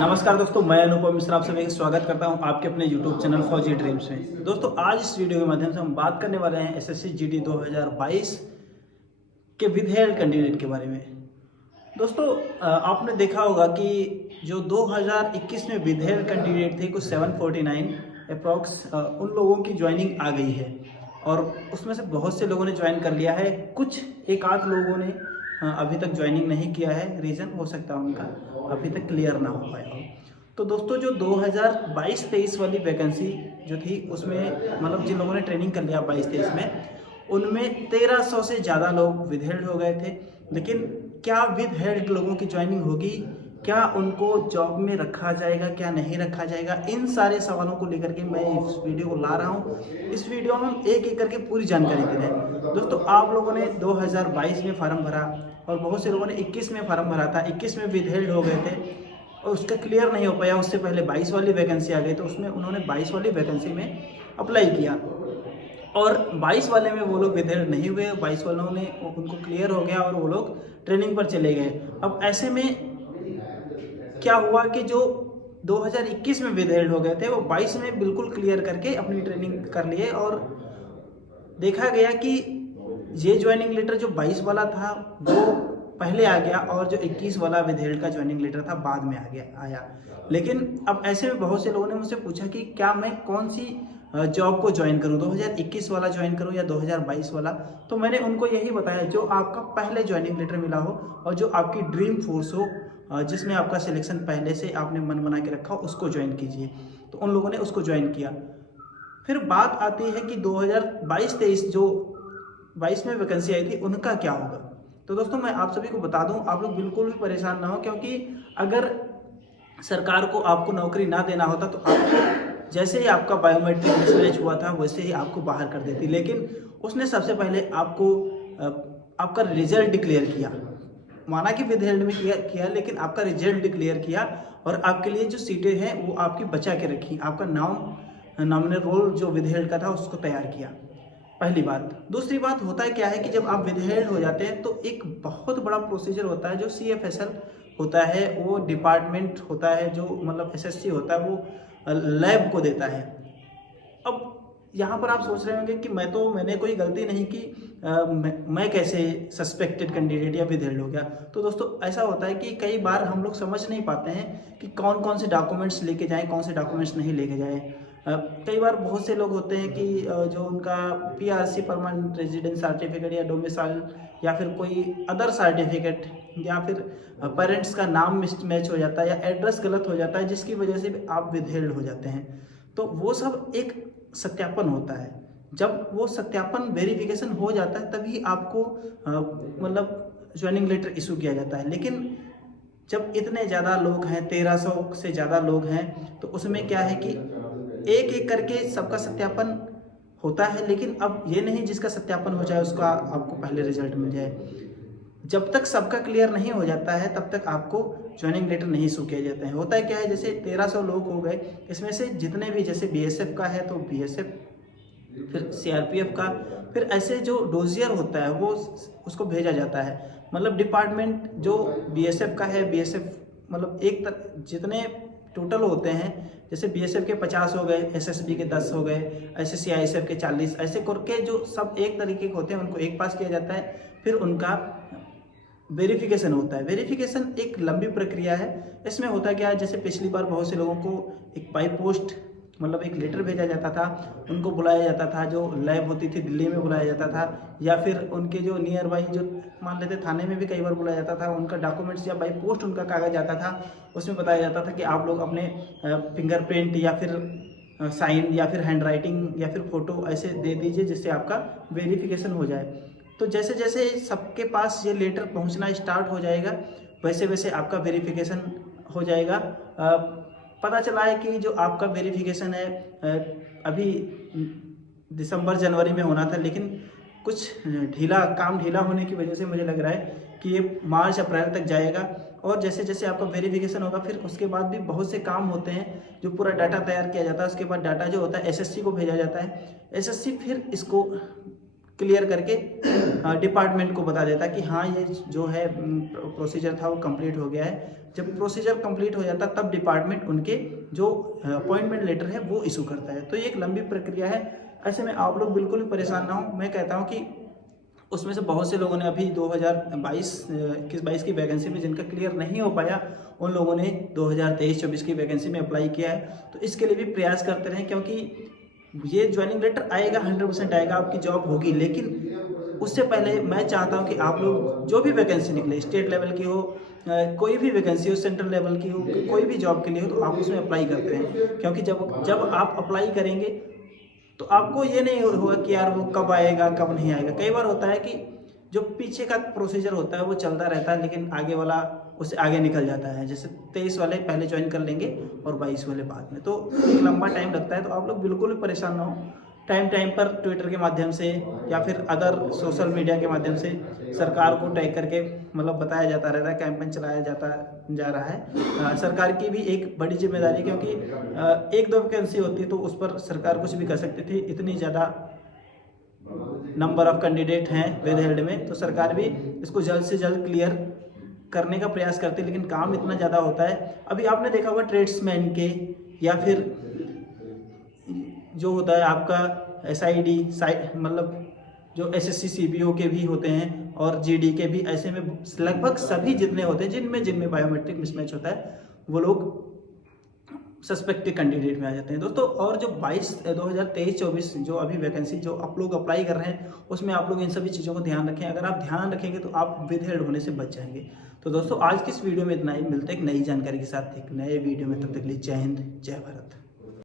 नमस्कार दोस्तों, मैं अनुपम मिश्रा आप सभी का स्वागत करता हूं आपके अपने YouTube चैनल फौजी ड्रीम्स में। दोस्तों, आज इस वीडियो के माध्यम से हम बात करने वाले हैं एसएससी जीडी 2022 के विधेयक कैंडिडेट के बारे में। दोस्तों, आपने देखा होगा कि जो 2021 में विधेयक कैंडिडेट थे कुछ 749 अप्रॉक्स उन लोगों की ज्वाइनिंग आ गई है और उसमें से बहुत से लोगों ने ज्वाइन कर लिया है। कुछ एक आध लोगों ने अभी तक ज्वाइनिंग नहीं किया है। रीज़न हो सकता है उनका अभी तक क्लियर ना हो पाया हो। तो दोस्तों, जो 2022-23 वाली वैकेंसी जो थी उसमें मतलब जिन लोगों ने ट्रेनिंग कर लिया 22-23 में, उनमें 1300 से ज़्यादा लोग विद हेल्ड हो गए थे। लेकिन क्या विद हेल्ड लोगों की ज्वाइनिंग होगी? क्या उनको जॉब में रखा जाएगा, क्या नहीं रखा जाएगा? इन सारे सवालों को लेकर के मैं इस वीडियो को ला रहा हूँ। इस वीडियो में हम एक एक करके पूरी जानकारी दे रहे हैं। दोस्तों, आप लोगों ने 2022 में फार्म भरा और बहुत से लोगों ने 21 में फार्म भरा था। 21 में विद हेल्ड हो गए थे और उसका क्लियर नहीं हो पाया। उससे पहले 22 वाली वैकेंसी आ गई तो उसमें उन्होंने 22 वाली वैकेंसी में अप्लाई किया और 22 वाले में वो लोग विद हेल्ड नहीं हुए। 22 वालों ने उनको क्लियर हो गया और वो लोग ट्रेनिंग पर चले गए। अब ऐसे में क्या हुआ कि जो 2021 में विद हेल्ड हो गए थे वो 22 में बिल्कुल क्लियर करके अपनी ट्रेनिंग कर लिए और देखा गया कि ये ज्वाइनिंग लेटर जो 22 वाला था वो पहले आ गया और जो 21 वाला विद हेल्ड का ज्वाइनिंग लेटर था बाद में आया। लेकिन अब ऐसे में बहुत से लोगों ने मुझसे पूछा कि क्या मैं कौन सी जॉब को ज्वाइन करूं, 2021 वाला ज्वाइन करूं या 2022 वाला? तो मैंने उनको यही बताया, जो आपका पहले ज्वाइनिंग लेटर मिला हो और जो आपकी ड्रीम फोर्स हो, जिसमें आपका सिलेक्शन पहले से आपने मन बना के रखा हो, उसको ज्वाइन कीजिए। तो उन लोगों ने उसको ज्वाइन किया। फिर बात आती है कि 2022-23 जो 22 में वैकेंसी आई थी उनका क्या होगा। तो दोस्तों, मैं आप सभी को बता दूं, आप लोग बिल्कुल भी परेशान ना हो, क्योंकि अगर सरकार को आपको नौकरी ना देना होता तो आपको जैसे ही आपका बायोमेट्रिक मिसमैच हुआ था वैसे ही आपको बाहर कर देती। लेकिन उसने सबसे पहले आपको आपका रिजल्ट डिक्लेयर किया। माना कि विद हेल्ड में किया लेकिन आपका रिजल्ट डिक्लेयर किया और आपके लिए जो सीटें हैं वो आपकी बचा के रखी। आपका नाम नॉमिनल रोल जो विद हेल्ड का था उसको तैयार किया। पहली बात। दूसरी बात होता है क्या है कि जब आप विद हेल्ड हो जाते हैं तो एक बहुत बड़ा प्रोसीजर होता है जो CFSL होता है, वो डिपार्टमेंट होता है जो मतलब SSC होता है, वो लैब को देता है। अब यहाँ पर आप सोच रहे होंगे कि मैंने कोई गलती नहीं की, मैं कैसे सस्पेक्टेड कैंडिडेट या विद हेल्ड हो गया? तो दोस्तों, ऐसा होता है कि कई बार हम लोग समझ नहीं पाते हैं कि कौन कौन से डॉक्यूमेंट्स लेके जाएं, कौन से डॉक्यूमेंट्स नहीं लेके जाएं। कई बार बहुत से लोग होते हैं कि जो उनका PRC परमानेंट रेजिडेंस सर्टिफिकेट या डोमिसाइल या फिर कोई अदर सर्टिफिकेट या फिर पेरेंट्स का नाम मिसमैच हो जाता है या एड्रेस गलत हो जाता है, जिसकी वजह से भी आप विद हेल्ड हो जाते हैं। तो वो सब एक सत्यापन होता है। जब वो सत्यापन वेरिफिकेशन हो जाता है तभी आपको मतलब ज्वाइनिंग लेटर इशू किया जाता है। लेकिन जब इतने ज़्यादा लोग हैं, 1300 से ज़्यादा लोग हैं, तो उसमें क्या है कि एक एक करके सबका सत्यापन होता है। लेकिन अब ये नहीं जिसका सत्यापन हो जाए उसका आपको पहले रिजल्ट मिल जाए। जब तक सबका क्लियर नहीं हो जाता है तब तक आपको ज्वाइनिंग लेटर नहीं इशू किए जाते हैं। होता है क्या है, जैसे 1300 लोग हो गए, इसमें से जितने भी, जैसे BSF का है तो BSF, फिर CRPF का, फिर ऐसे जो डोजियर होता है वो उसको भेजा जाता है। मतलब डिपार्टमेंट जो BSF का है, BSF मतलब जितने टोटल होते हैं, जैसे BSF के 50 हो गए, SSB के 10 हो गए, ऐसे CISF के 40, ऐसे करके जो सब एक तरीके के होते हैं उनको एक पास किया जाता है। फिर उनका वेरिफिकेशन होता है। वेरिफिकेशन एक लंबी प्रक्रिया है। इसमें होता क्या है, जैसे पिछली बार बहुत से लोगों को एक बाई पोस्ट मतलब एक लेटर भेजा जाता था, उनको बुलाया जाता था, जो लैब होती थी दिल्ली में बुलाया जाता था, या फिर उनके जो नियर बाई जो मान लेते थाने में भी कई बार बुलाया जाता था, उनका डॉक्यूमेंट्स या बाई पोस्ट उनका कागज आता था। उसमें बताया जाता था कि आप लोग अपने फिंगरप्रिंट या फिर साइन या फिर हैंड राइटिंग या फिर फ़ोटो ऐसे दे दीजिए जिससे आपका वेरिफिकेशन हो जाए। तो जैसे जैसे सबके पास ये लेटर पहुंचना स्टार्ट हो जाएगा वैसे वैसे आपका वेरिफिकेशन हो जाएगा। पता चला है कि जो आपका वेरिफिकेशन है अभी दिसंबर जनवरी में होना था, लेकिन कुछ काम ढीला होने की वजह से मुझे लग रहा है कि ये मार्च अप्रैल तक जाएगा। और जैसे जैसे आपका वेरिफिकेशन होगा फिर उसके बाद भी बहुत से काम होते हैं, जो पूरा डाटा तैयार किया जाता है। उसके बाद डाटा जो होता है SSC को भेजा जाता है। SSC फिर इसको क्लियर करके डिपार्टमेंट को बता देता कि हाँ ये जो है प्रोसीजर था वो कंप्लीट हो गया है। जब प्रोसीजर कंप्लीट हो जाता तब डिपार्टमेंट उनके जो अपॉइंटमेंट लेटर है वो इशू करता है। तो ये एक लंबी प्रक्रिया है। ऐसे में आप लोग बिल्कुल भी परेशान ना हो। मैं कहता हूँ कि उसमें से बहुत से लोगों ने अभी 2022 की वैकेंसी में जिनका क्लियर नहीं हो पाया, उन लोगों ने 2023-24 की वैकेंसी में अप्लाई किया है। तो इसके लिए भी प्रयास करते रहें, क्योंकि ये ज्वाइनिंग लेटर आएगा, 100% आएगा, आपकी जॉब होगी। लेकिन उससे पहले मैं चाहता हूं कि आप लोग जो भी वैकेंसी निकले, स्टेट लेवल की हो, कोई भी वैकेंसी हो, सेंट्रल लेवल की हो, कोई भी जॉब के लिए हो, तो आप उसमें अप्लाई करते रहें। क्योंकि जब आप अप्लाई करेंगे तो आपको ये नहीं होगा कि यार वो कब आएगा कब नहीं आएगा। कई बार होता है कि जो पीछे का प्रोसीजर होता है वो चलता रहता है, लेकिन आगे वाला उससे आगे निकल जाता है। जैसे 23 वाले पहले ज्वाइन कर लेंगे और 22 वाले बाद में, तो एक लंबा टाइम लगता है। तो आप लोग बिल्कुल भी परेशान ना हो। टाइम पर ट्विटर के माध्यम से या फिर अदर सोशल मीडिया के माध्यम से सरकार को टैग करके मतलब बताया जाता रहता है, कैंपेन चलाया जा रहा है। सरकार की भी एक बड़ी जिम्मेदारी, क्योंकि एक दो वैकेंसी होती तो उस पर सरकार कुछ भी कर सकती थी। इतनी ज़्यादा नंबर ऑफ कैंडिडेट हैं विदहेल्ड में, तो सरकार भी इसको जल्द से जल्द क्लियर करने का प्रयास करती है। लेकिन काम इतना ज़्यादा होता है। अभी आपने देखा होगा ट्रेड्समैन के या फिर जो होता है आपका SID मतलब जो SSC CBO के भी होते हैं और GD के भी। ऐसे में लगभग सभी जितने होते हैं जिनमें बायोमेट्रिक मिसमैच होता है, वो लोग सस्पेक्टेड कैंडिडेट में आ जाते हैं दोस्तों। और जो 2023-24 जो अभी वैकेंसी जो आप लोग अप्लाई कर रहे हैं, उसमें आप लोग इन सभी चीज़ों को ध्यान रखें। अगर आप ध्यान रखेंगे तो आप विदहेल्ड होने से बच जाएंगे। तो दोस्तों आज की इस वीडियो में इतना ही। मिलते हैं एक नई जानकारी के साथ एक नए वीडियो में। तब तक के लिए जय हिंद, जय भारत।